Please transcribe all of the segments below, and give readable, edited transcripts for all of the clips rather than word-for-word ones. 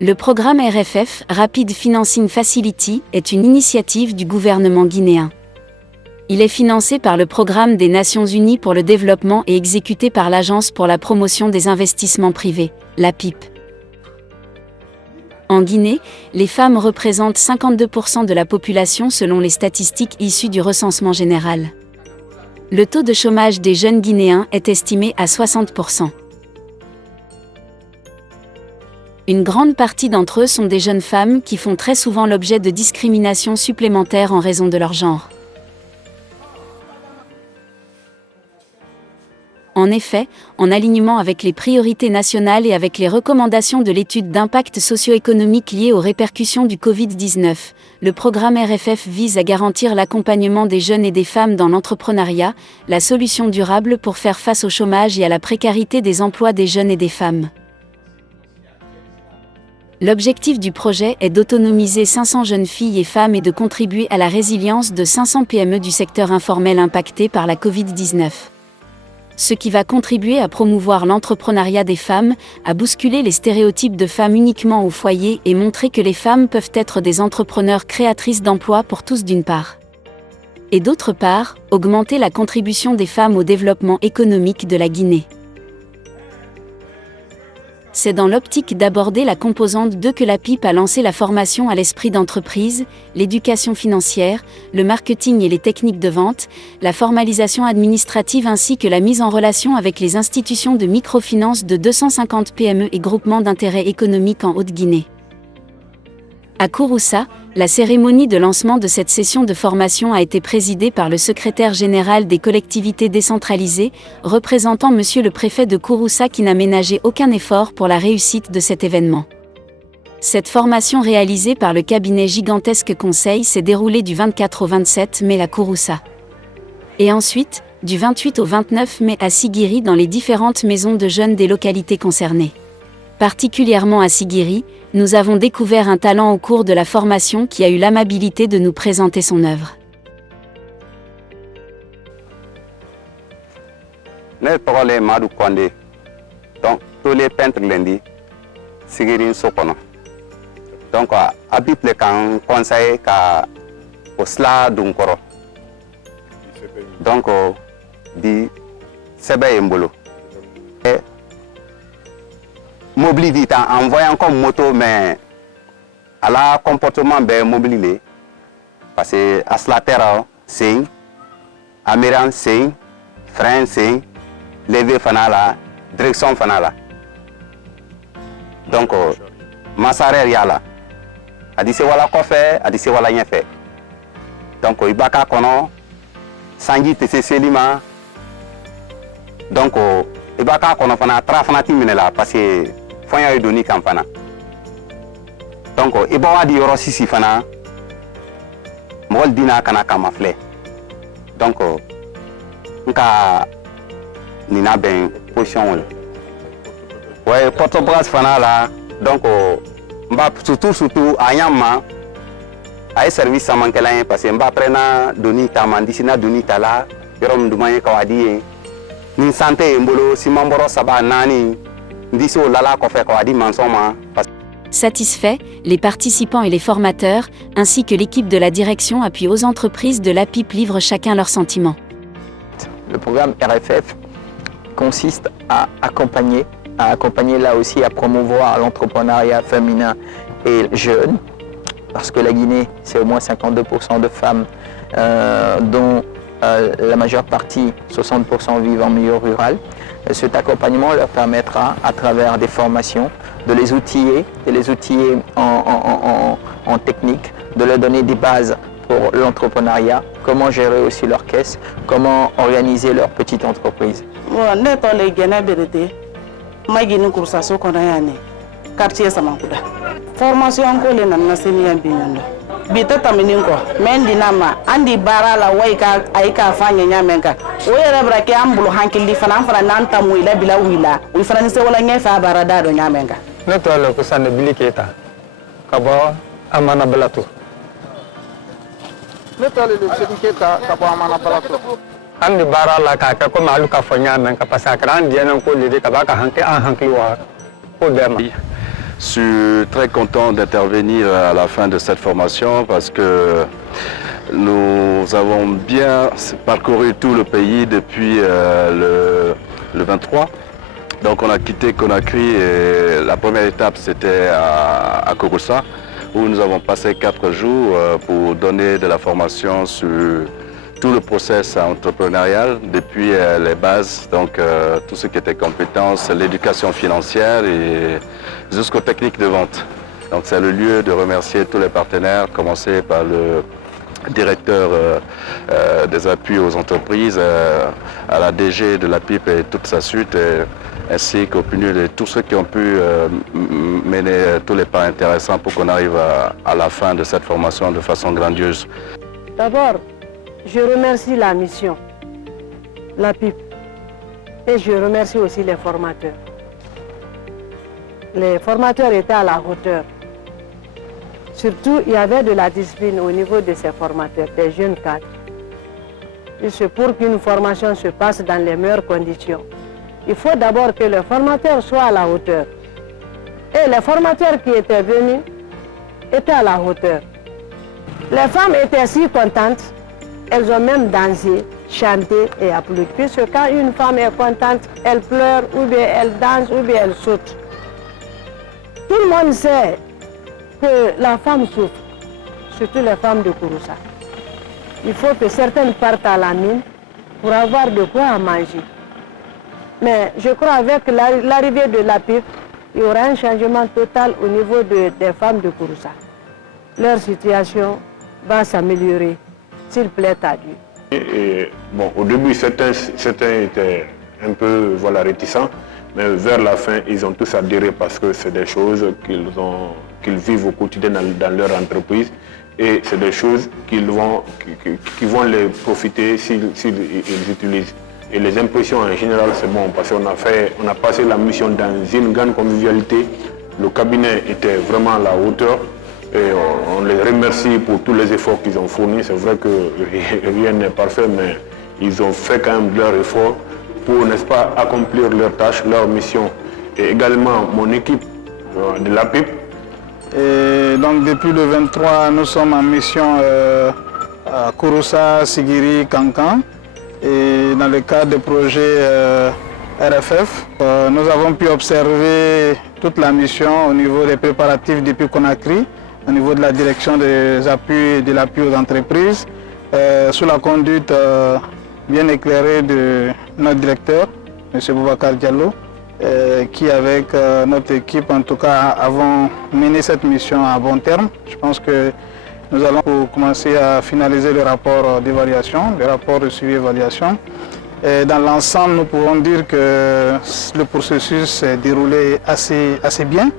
Le programme RFF, Rapid Financing Facility, est une initiative du gouvernement guinéen. Il est financé par le Programme des Nations Unies pour le développement et exécuté par l'Agence pour la promotion des investissements privés, l'APIP. En Guinée, les femmes représentent 52% de la population selon les statistiques issues du recensement général. Le taux de chômage des jeunes Guinéens est estimé à 60%. Une grande partie d'entre eux sont des jeunes femmes qui font très souvent l'objet de discriminations supplémentaires en raison de leur genre. En effet, en alignement avec les priorités nationales et avec les recommandations de l'étude d'impact socio-économique liée aux répercussions du Covid-19, le programme RFF vise à garantir l'accompagnement des jeunes et des femmes dans l'entrepreneuriat, la solution durable pour faire face au chômage et à la précarité des emplois des jeunes et des femmes. L'objectif du projet est d'autonomiser 500 jeunes filles et femmes et de contribuer à la résilience de 500 PME du secteur informel impacté par la Covid-19. Ce qui va contribuer à promouvoir l'entrepreneuriat des femmes, à bousculer les stéréotypes de femmes uniquement au foyer et montrer que les femmes peuvent être des entrepreneurs créatrices d'emplois pour tous d'une part. Et d'autre part, augmenter la contribution des femmes au développement économique de la Guinée. C'est dans l'optique d'aborder la composante 2 que l'APIP a lancé la formation à l'esprit d'entreprise, l'éducation financière, le marketing et les techniques de vente, la formalisation administrative ainsi que la mise en relation avec les institutions de microfinance de 250 PME et groupements d'intérêt économique en Haute-Guinée. À Kouroussa, la cérémonie de lancement de cette session de formation a été présidée par le secrétaire général des collectivités décentralisées, représentant Monsieur le préfet de Kouroussa qui n'a ménagé aucun effort pour la réussite de cet événement. Cette formation réalisée par le cabinet Gigantesque Conseil s'est déroulée du 24 au 27 mai à Kouroussa. Et ensuite, du 28 au 29 mai à Siguiri dans les différentes maisons de jeunes des localités concernées. Particulièrement à Siguiri, nous avons découvert un talent au cours de la formation qui a eu l'amabilité de nous présenter son œuvre. Ne tɔgɔ Madu Kondé, donc tous les peintres lundi, Sigiri Sokono. Donc habite le camp conseil ka osla dunkoro. Donc di sebe embolo. Mobilité en voyant comme moto mais à la comportement ben mobilité parce que à la terre c'est amiran c'est frein c'est lever fanala direction fanala donc masare yala adise wala kofe adise wala nyefe donc ibaka kono sangi tese selima donc ibaka kono fana trafana timinela parce que fonya doni kampana donc ibawa di yoro sisi fana mol dina kana kamafle donc nka nina ben position ouais Port-au-Prince fana la donc mba surtout ayama ay service samankela parce que mba prena doni tamandisina doni tala yorom dumaye kawadi ni santé mbolo simamboro saba nani. Satisfaits, les participants et les formateurs, ainsi que l'équipe de la direction appuient aux entreprises de l'APIP livrent chacun leurs sentiments. Le programme RFF consiste à accompagner là aussi à promouvoir l'entrepreneuriat féminin et jeune, parce que la Guinée, c'est au moins 52% de femmes, dont la majeure partie, 60% vivent en milieu rural. Cet accompagnement leur permettra, à travers des formations, de les outiller en technique, de leur donner des bases pour l'entrepreneuriat, comment gérer aussi leur caisse, comment organiser leur petite entreprise. Formation ko le na senior binyando bita taminin ko men dinama andi bara la waika aika fanya nyamenka o yere brake ambulu hankili fana nan tamu ila bila wila wi fana se wala ngefa bara dado nyamenka ne to le ko sanne biliketa ka bo amana balato ne to le biliketa ka bo amana balato andi bara la ka ko malu ka fanya men ka pasakran dianan ko le ka ba ka hanke an hankli wa ko dema Je suis très content d'intervenir à la fin de cette formation parce que nous avons bien parcouru tout le pays depuis le 23. Donc on a quitté Conakry et la première étape c'était à Kouroussa où nous avons passé 4 jours pour donner de la formation sur tout le process entrepreneurial depuis les bases, donc tout ce qui était compétences, l'éducation financière et jusqu'aux techniques de vente. Donc c'est le lieu de remercier tous les partenaires, commencer par le directeur des appuis aux entreprises, à la DG de la PIP et toute sa suite, ainsi qu'au PNUD et tous ceux qui ont pu mener tous les pas intéressants pour qu'on arrive à la fin de cette formation de façon grandiose. D'abord, je remercie la mission, la PIP, et je remercie aussi les formateurs. Les formateurs étaient à la hauteur. Surtout, il y avait de la discipline au niveau de ces formateurs, des jeunes cadres. Et c'est pour qu'une formation se passe dans les meilleures conditions. Il faut d'abord que le formateur soit à la hauteur. Et les formateurs qui étaient venus étaient à la hauteur. Les femmes étaient si contentes, elles ont même dansé, chanté et applaudi. Puisque quand une femme est contente, elle pleure, ou bien elle danse, ou bien elle saute. Tout le monde sait que la femme souffre, surtout les femmes de Kouroussa. Il faut que certaines partent à la mine pour avoir de quoi manger. Mais je crois qu'avec l'arrivée de la PIP, il y aura un changement total au niveau des femmes de Kouroussa. Leur situation va s'améliorer, s'il plaît à Dieu. Bon, au début, certains étaient un peu réticents, mais vers la fin, ils ont tous adhéré parce que c'est des choses qu'ils vivent au quotidien dans leur entreprise et c'est des choses qui vont les profiter s'ils utilisent. Et les impressions en général, c'est bon parce qu'on a passé la mission dans une grande convivialité. Le cabinet était vraiment à la hauteur. Et on les remercie pour tous les efforts qu'ils ont fournis. C'est vrai que rien n'est parfait, mais ils ont fait quand même leur effort pour, n'est-ce pas, accomplir leurs tâches, leur mission. Et également mon équipe de la PIP. Et donc depuis le 23, nous sommes en mission à Kouroussa, Sigiri, Kankan. Et dans le cadre du projet RFF, nous avons pu observer toute la mission au niveau des préparatifs depuis Conakry, au niveau de la direction des appuis et de l'appui aux entreprises, sous la conduite bien éclairée de notre directeur, M. Boubacar Diallo, qui avec notre équipe, en tout cas, avons mené cette mission à bon terme. Je pense que nous allons commencer à finaliser le rapport d'évaluation, le rapport de suivi-évaluation. Dans l'ensemble, nous pouvons dire que le processus s'est déroulé assez bien,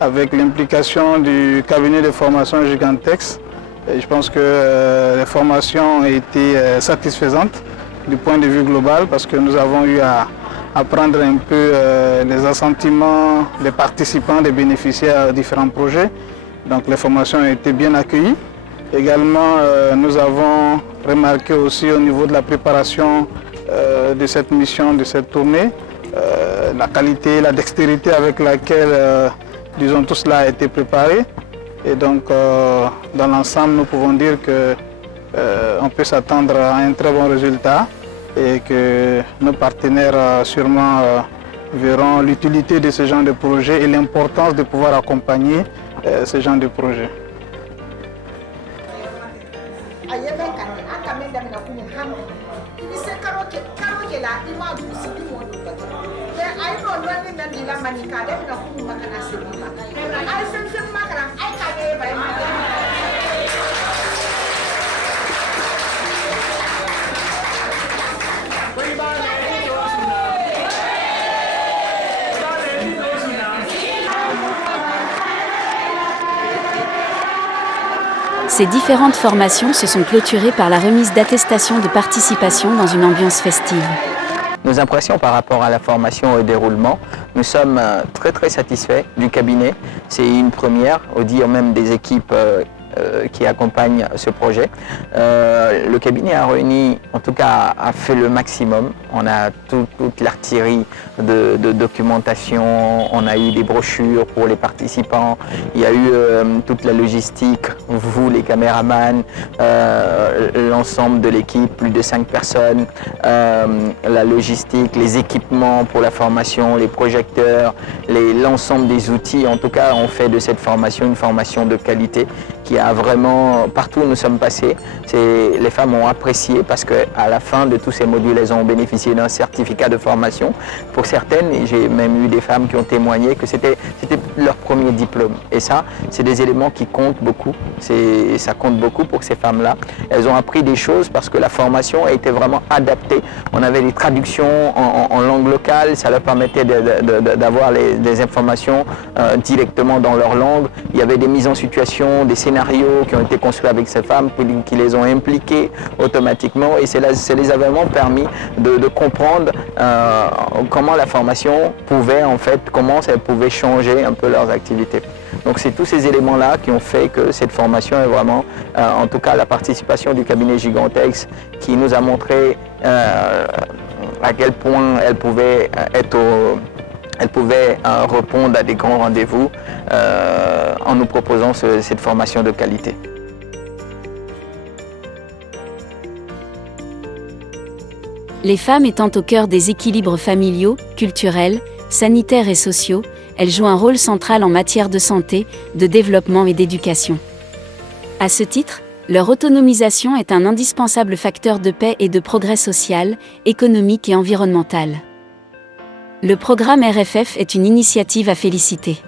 avec l'implication du cabinet de formation Gigantex. Et je pense que les formations ont été satisfaisantes du point de vue global parce que nous avons eu à prendre un peu les assentiments des participants, des bénéficiaires à différents projets. Donc les formations ont été bien accueillies. Également, nous avons remarqué aussi au niveau de la préparation de cette mission, de cette tournée, la qualité, la dextérité avec laquelle disons, tout cela a été préparé. Et donc, dans l'ensemble, nous pouvons dire qu'on peut s'attendre à un très bon résultat et que nos partenaires sûrement verront l'utilité de ce genre de projet et l'importance de pouvoir accompagner ce genre de projet. Ces différentes formations se sont clôturées par la remise d'attestations de participation dans une ambiance festive. Nos impressions par rapport à la formation et au déroulement, nous sommes très satisfaits du cabinet. C'est une première, au dire même des équipes qui accompagnent ce projet. Le cabinet a réuni, en tout cas a fait le maximum. On a toute l'artillerie de documentation, on a eu des brochures pour les participants, il y a eu toute la logistique, vous les caméramans, l'ensemble de l'équipe, plus de 5 personnes, la logistique, les équipements pour la formation, les projecteurs, l'ensemble des outils. En tout cas, on fait de cette formation une formation de qualité qui a vraiment, partout où nous sommes passés, les femmes ont apprécié parce qu'à la fin de tous ces modules, elles ont bénéficié d'un certificat de formation. Pour certaines, et j'ai même eu des femmes qui ont témoigné que c'était leur premier diplôme. Et ça, c'est des éléments qui comptent beaucoup. Ça compte beaucoup pour ces femmes-là. Elles ont appris des choses parce que la formation a été vraiment adaptée. On avait des traductions en langue locale, ça leur permettait d'avoir des informations directement dans leur langue. Il y avait des mises en situation, des scénarios qui ont été construits avec ces femmes, qui les ont impliquées automatiquement, et ça les a vraiment permis de comprendre comment la formation pouvait, en fait, comment ça pouvait changer un peu leurs activités. Donc c'est tous ces éléments-là qui ont fait que cette formation est vraiment, en tout cas la participation du cabinet Gigantex, qui nous a montré à quel point elle pouvait répondre à des grands rendez-vous en nous proposant cette formation de qualité. Les femmes étant au cœur des équilibres familiaux, culturels, sanitaires et sociaux, elles jouent un rôle central en matière de santé, de développement et d'éducation. À ce titre, leur autonomisation est un indispensable facteur de paix et de progrès social, économique et environnemental. Le programme RFF est une initiative à féliciter.